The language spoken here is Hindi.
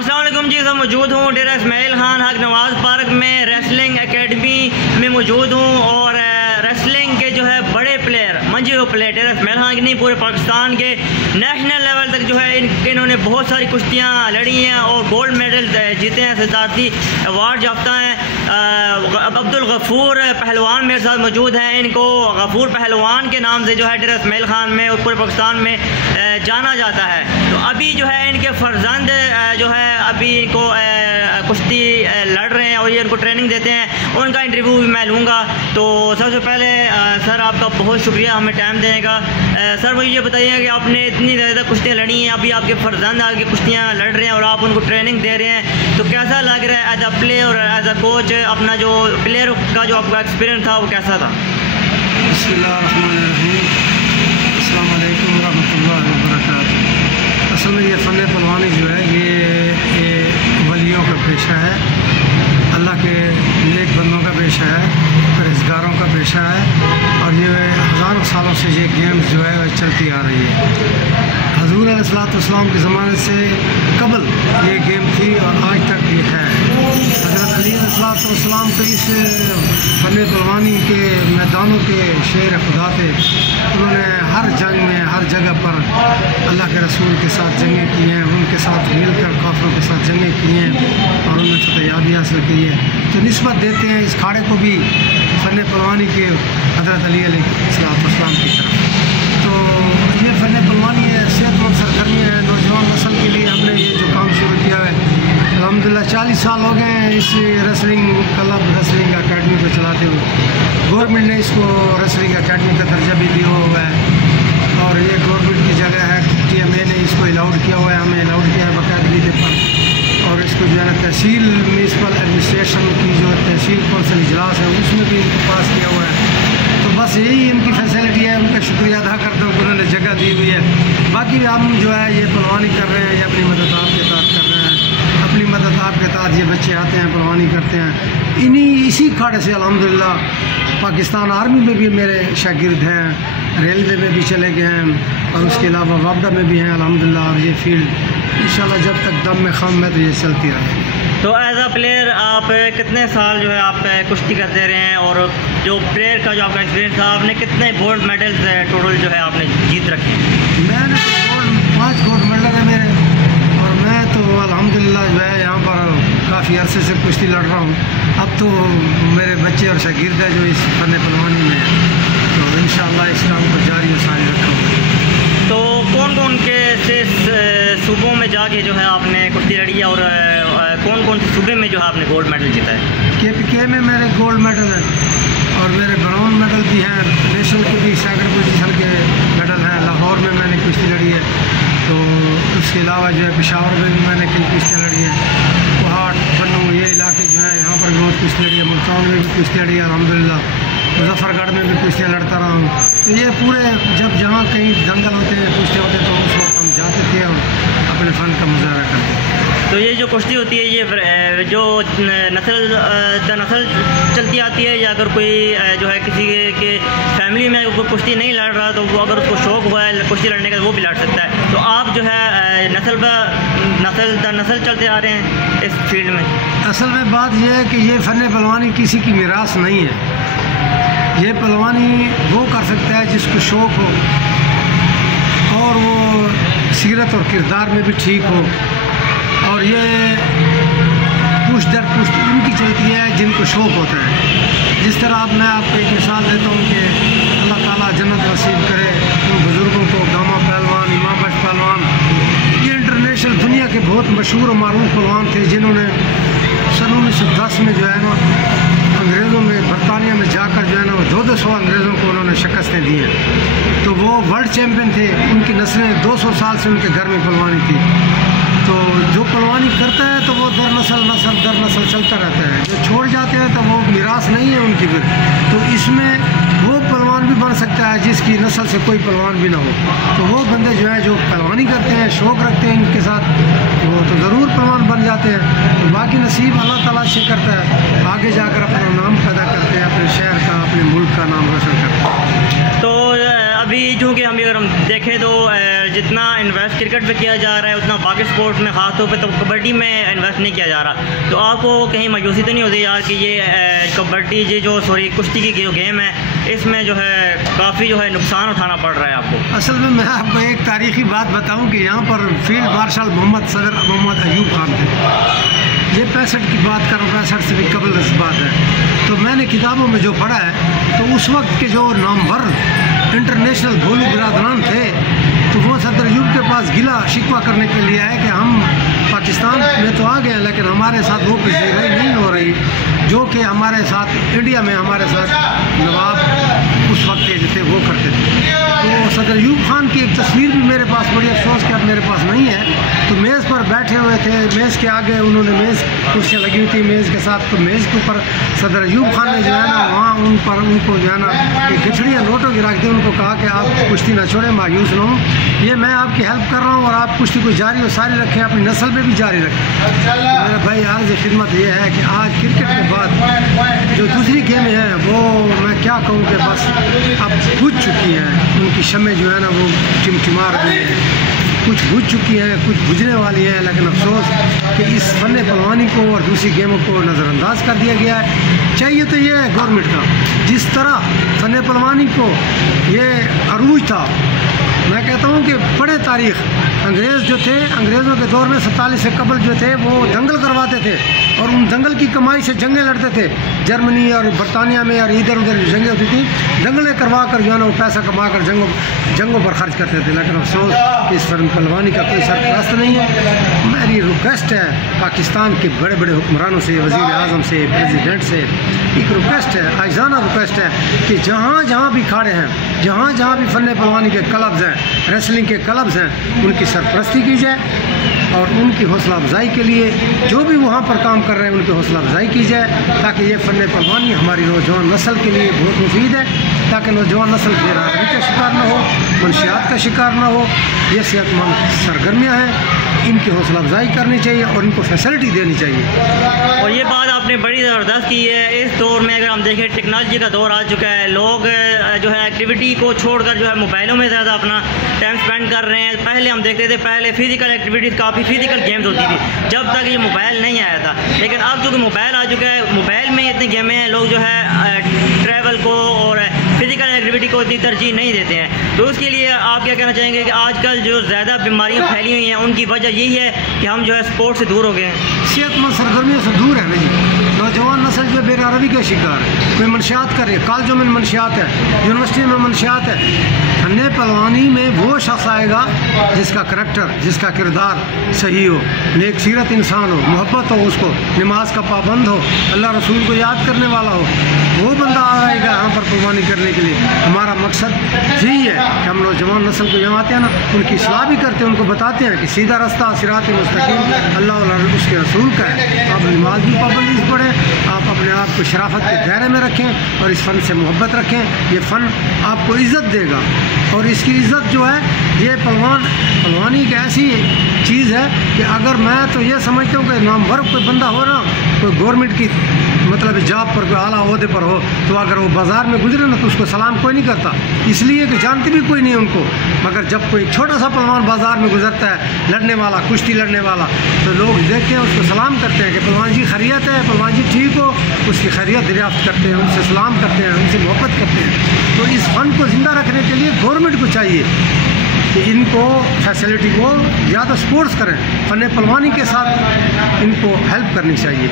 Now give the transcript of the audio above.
अस्सलाम वालेकुम जी, सब मौजूद हूँ डेरा इस्माइल खान हक नवाज़ पार्क में रेसलिंग एकेडमी में मौजूद हूँ। और रेसलिंग के जो है बड़े प्लेयर मंझे हुए प्लेयर डेरा इस्माइल खान के नहीं पूरे पाकिस्तान के नेशनल लेवल तक जो है इन्होंने बहुत सारी कुश्तियाँ लड़ी हैं और गोल्ड मेडल जीते हैं, सदारती अवार्ड याफ्ता हैं। अब्दुल गफूर पहलवान मेरे साथ मौजूद हैं। इनको गफूर पहलवान के नाम से जो है डेरा इस्माइल खान में और पूरे पाकिस्तान में जाना जाता है। तो अभी जो है इनके फर्जंद जो है अभी इनको कुश्ती लड़ रहे हैं और ये इनको ट्रेनिंग देते हैं। उनका इंटरव्यू भी मैं लूँगा। तो सबसे पहले सर आपका बहुत शुक्रिया हमें टाइम देने का। सर मुझे ये बताइए कि आपने इतनी ज़्यादा कुश्तियाँ लड़ी हैं, अभी आपके फर्जंद आगे कुश्तियाँ लड़ रहे हैं और आप उनको ट्रेनिंग दे रहे हैं, तो कैसा लग रहा है एज अ प्लेयर और एज अ कोच? अपना जो प्लेयर का जो आपका एक्सपीरियंस था वो कैसा था? अस्सलाम वालेकुम रहमतुल्लाहि व बरकातहू। असल में ये फ़न पहलवानी जो है ये वलियों का पेशा है, अल्लाह के नेक बंदों का पेशा है, परहेज़गारों का पेशा है। और ये हज़ारों सालों से ये गेम्स जो है चलती आ रही है। हज़ूर अलैहिस्सलाम के ज़माने से कबल ये गेम थी और आज तक ये है। हज़रत अली अलैहिस्सलाम तो इस फ़न पहलवानी के मैदानों के शेर खुदा थे। उन्होंने हर जंग में हर जगह पर अल्लाह के रसूल के साथ जंगें की हैं, उनके साथ मिलकर काफिरों के साथ जंगें की हैं और उन्होंने फतहयाबी हासिल की है। तो निस्बत देते हैं इस खाड़े को भी फ़न पहलवानी के हज़रत अली अलैहिस्सलाम की तरफ। तो ये फ़न पहलवानी है, सेहतमंद सरगर्मी है नौजवान नस्ल के लिए। हमने ये जो काम शुरू किया है अल्हम्दुलिल्लाह 40 साल हो गए हैं इस रेसलिंग क्लब रेसलिंग अकेडमी को चलाते हुए। गवर्नमेंट ने इसको रेसलिंग अकेडमी का दर्जा भी दिया हुआ है और ये गवर्नमेंट की जगह है। TMA ने इसको अलाउड किया हुआ है, हमें अलाउड किया है बाकायदगी के पर। और इसको जो है ना तहसील म्यूनसिपल एडमिनिस्ट्रेशन की जो तहसील कौंसिल इजलास है उसमें भी इनको पास किया हुआ है। तो बस यही इनकी फैसिलिटी है, उनका शुक्रिया अदा करता हूँ कि उन्होंने जगह दी हुई है। बाकी हम जो है ये पहलवानी कर रहे हैं, ये अपनी मदद आपके साथ कर रहे हैं, अपनी मदद आपके साथ ये बच्चे आते हैं पहलवानी करते हैं। इसी खाड़े से अल्हम्दुलिल्लाह पाकिस्तान आर्मी में भी मेरे शागिर्द हैं, रेलवे में भी चले गए हैं और उसके अलावा वापडा में भी हैं अल्हम्दुलिल्लाह। और ये फील्ड इंशाल्लाह जब तक दम में खम है तो ये चलती रहेगी। तो एज अ प्लेयर आप कितने साल जो है आप कुश्ती करते रहे हैं और जो प्लेयर का जो आपका एक्सपीरियंस था, आपने कितने गोल्ड मेडल्स टोटल जो है आपने जीत रखे हैं? मैंने तो 5 गोल्ड मेडल है मेरे। और मैं तो अल्हम्दुलिल्लाह जो है यहाँ पर काफ़ी अरसे से कुश्ती लड़ रहा हूँ। अब तो मेरे बच्चे और शागिर्द हैं जो इस फ़न पहलवानी में हैं, तो इंशाअल्लाह इस काम को जारी और सारी रखूँगा। तो कौन कौन के से सूबों में जाके जो है आपने कुश्ती लड़ी है और कौन कौन से सूबे में जो है आपने गोल्ड मेडल जीता है? KPK में मेरे गोल्ड मेडल है और मेरे ब्राउन मेडल भी हैं। नेशनल के भी सेकंड पोजीशन के मेडल हैं। लाहौर में मैंने कुश्ती लड़ी है। तो उसके अलावा जो है पेशावर में भी मैंने कई कुश्तियाँ लड़ी हैं। पहाड़ पन्नू ये इलाके जो है यहाँ पर बहुत कुश्ती लड़ी है। मुल्तान में भी कुश्ती लड़ी है अल्हम्दुलिल्लाह। मुजफ्फरगढ़ में भी कुश्तियाँ लड़ता रहा हूँ। तो ये पूरे जब जहाँ कहीं दंगल होते हैं कुश्तियाँ होते हैं तो उस वक्त हम जाते थे और अपने फ़न का मुजाहरा करते थे। तो ये जो कुश्ती होती है ये जो नस्ल चलती आती है, या अगर कोई जो है किसी के फैमिली में कोई कुश्ती नहीं लड़ रहा तो वो अगर उसको शौक़ हुआ है कुश्ती लड़ने का वो भी लड़ सकता है। तो आप जो है नस्ल चलते आ रहे हैं इस फील्ड में। असल में बात यह है कि ये फ़न पहलवानी किसी की मिरास नहीं है। ये पहलवानी वो कर सकता है जिसको शौक़ हो और वो सीरत और किरदार में भी ठीक हो। और ये पुश्त दर पुश्त उनकी चलती है जिनको शौक़ होता है। जिस तरह मैं आपको एक मिसाल देता हूँ कि अल्लाह ताला जन्नत नसीब करे उन बुज़ुर्गों को, गामा पहलवान, इमाम बख्श पहलवान, ये इंटरनेशनल दुनिया के बहुत मशहूर और मारूफ पहलवान थे जिन्होंने सन 1910 में जो है ना अंग्रेज़ों में बरतानिया में जाकर जो है ना 200 अंग्रेज़ों को उन्होंने शिकस्तें दी हैं। तो वो वर्ल्ड चैम्पियन थे। उनकी नस्लें 200 साल से उनके घर में पहलवानी थी। तो जो पहलवानी करता है तो वो दर नस्ल चलता रहता है। जो छोड़ जाते हैं तो वो मिरास नहीं है उनकी फिर। तो इसमें वो पहलवान भी बन सकता है जिसकी नस्ल से कोई पहलवान भी ना हो। तो वो बंदे जो है जो पहलवानी करते हैं, शौक़ रखते हैं इनके साथ, वो तो ज़रूर पहलवान बन जाते हैं। तो बाकी नसीब अल्लाह ताला से करता है, आगे जाकर अपना नाम पैदा करते हैं, अपने शहर का, अपने मुल्क का नाम रोशन करते हैं। तो अभी चूँकि अगर हम देखें तो जितना इन्वेस्ट क्रिकेट पे किया जा रहा है उतना बाकी स्पोर्ट्स में ख़ास तौर पे तो कबड्डी में इन्वेस्ट नहीं किया जा रहा। तो आपको कहीं मायूसी तो नहीं होती यार कि ये कबड्डी ये जो कुश्ती की जो गेम है इसमें जो है काफ़ी जो है नुकसान उठाना पड़ रहा है आपको? असल में मैं आपको एक तारीखी बात बताऊं कि यहाँ पर फील्ड मार्शल सदर मोहम्मद अयूब खान थे। ये 65 की बात कर 65 से भी कबल इस बात है। तो मैंने किताबों में जो पढ़ा है तो उस वक्त के जो नामवर इंटरनेशनल भोलू बिरादरान थे तो वो सदर अयूब के पास गिला शिकवा करने के लिए आए कि हम पाकिस्तान में तो आ गए लेकिन हमारे साथ वो पजीराई नहीं हो रही जो कि हमारे साथ इंडिया में हमारे साथ नवाब उस वक्त के जो थे वो करते थे। तो सदर अयूब खान की एक तस्वीर भी मेरे पास, बड़ी अफसोस कि अब मेरे पास नहीं है। तो मेज़ पर बैठे हुए थे, मेज़ के आगे उन्होंने मेज़ कुर्सियाँ लगी हुई थी मेज़ के साथ, तो मेज़ के ऊपर सदर अयूब खान ने जो है ना वहाँ उनको जो है ना एक गिठड़ियाँ नोटों की रख दी। उनको कहा कि आप कुश्ती ना छोड़ें, मायूस ना हों, ये मैं आपकी हेल्प कर रहा हूँ और आप कुश्ती को जारी और सारी रखें, अपनी नस्ल में भी जारी रखें। मेरा भाई आज खिदमत ये है कि आज क्रिकेट के बाद जो दूसरी गेमें हैं वो मैं क्या कहूँ कि बस अब बुझ चुकी हैं, उनकी शमें जो है ना वो टिमटिमा रही हैं, कुछ बुझ चुकी हैं, कुछ बुझने वाली हैं। लेकिन अफसोस कि इस फन पहलवानी को और दूसरी गेमों को नज़रअंदाज कर दिया गया है। चाहिए तो ये है गवर्नमेंट का, जिस तरह फन पहलवानी को ये अरूज था, मैं कहता हूँ कि बड़े तारीख अंग्रेज़ जो थे, अंग्रेज़ों के दौर में 47 से कबल जो थे वो दंगल करवाते थे और उन दंगल की कमाई से जंगें लड़ते थे। जर्मनी और बरतानिया में और इधर उधर जो जंगें होती थी, दंगलें करवा कर जो है ना वो पैसा कमा कर जंगों पर खर्च करते थे। लेकिन अफसोस कि इस फन पहलवानी का कोई सरपरस्त नहीं है। मेरी रिक्वेस्ट है पाकिस्तान के बड़े बड़े हुक्मरानों से, वज़ीर आज़म से, प्रेसिडेंट से एक रिक्वेस्ट है, आइजाना रिक्वेस्ट है कि जहाँ जहाँ भी खाड़े हैं, जहाँ जहाँ भी फन पहलवानी के क्लब्स हैं, रेसलिंग के क्लब्स हैं, उनकी सरपरस्ती की जाए और उनकी हौसला अफजाई के लिए जो भी वहाँ पर काम कर रहे हैं उनकी हौसला अफजाई की जाए, ताकि ये फन पहलवानी हमारी नौजवान नस्ल के लिए बहुत मुफीद है, ताकि नौजवान नस्ल बेरादरी का शिकार न हो, मनशियात का शिकार न हो। ये सेहतमंद सरगर्मियाँ हैं, इनकी हौसला अफजाई करनी चाहिए और इनको फैसिलिटी देनी चाहिए। और ये बात आपने बड़ी ज़बरदस्त की है। इस दौर में अगर हम देखें टेक्नोलॉजी का दौर आ चुका है, लोग जो है एक्टिविटी को छोड़कर जो है मोबाइलों में ज़्यादा अपना टाइम स्पेंड कर रहे हैं। पहले हम देखते थे, पहले फिजिकल एक्टिविटीज़ काफ़ी फिजिकल गेम्स होती थी जब तक ये मोबाइल नहीं आया था। लेकिन अब चूँकि मोबाइल आ चुका है, मोबाइल में इतनी गेमें हैं, लोग जो है ट्रैवल को और फिजिकल एक्टिविटी को इतनी तरजीह नहीं देते हैं। तो उसके लिए आप क्या कहना चाहेंगे कि आजकल जो ज़्यादा बीमारियाँ फैली हुई हैं उनकी वजह यही है कि हम जो है स्पोर्ट्स से दूर हो गए हैं, सेहतमंद सरगर्मियों से दूर है ना जी। नौजवान नस्ल जो बेरादरी का शिकार है, कोई मनशियात करे, कॉलेजों में मनशियात है, यूनिवर्सिटी में मनशियात है। फन पहलवानी में वो शख्स आएगा जिसका करैक्टर, जिसका किरदार सही हो, नेक सीरत इंसान हो, मोहब्बत हो, उसको नमाज का पाबंद हो, अल्लाह रसूल को याद करने वाला हो, वो बंदा आएगा यहाँ पर पहलवानी करने के लिए। हमारा मकसद यही है कि हम नौजवान नस्ल को यहाँ आते हैं ना, उनकी इस्लाह भी करते हैं, उनको बताते हैं कि सीधा रास्ता सिरात मुस्तकीम अल्लाह और उसके रसूल का है। आप नमाज भी पाबंदी से पढ़ें, आप अपने आप को शराफत के दायरे में रखें और इस फ़न से मोहब्बत रखें। ये फ़न आपको इज़्ज़त देगा और इसकी इज़्ज़त जो है, ये पहलवानी एक ऐसी चीज़ है कि अगर मैं तो ये समझता हूँ कि नामवर कोई बंदा हो ना, कोई गवर्नमेंट की मतलब जॉब पर, कोई आला ओहदे पर हो, तो अगर वो बाज़ार में गुजरे ना तो उसको सलाम कोई नहीं करता, इसलिए कि जानती भी कोई नहीं उनको। मगर जब कोई छोटा सा पहलवान बाज़ार में गुजरता है, लड़ने वाला, कुश्ती लड़ने वाला, तो लोग देखते हैं, उसको सलाम करते हैं कि पहलवान जी खैरियत है, पहलवान जी ठीक हो, उसकी खैरियत दरियाफ्त करते हैं, उनसे सलाम करते हैं, उनसे मोहब्बत करते हैं। तो इस फ़न को ज़िंदा रखने के लिए गवर्नमेंट को चाहिए कि इनको फैसिलिटी को ज़्यादा स्पोर्ट्स करें, फन पहलवानी के साथ इनको हेल्प करनी चाहिए।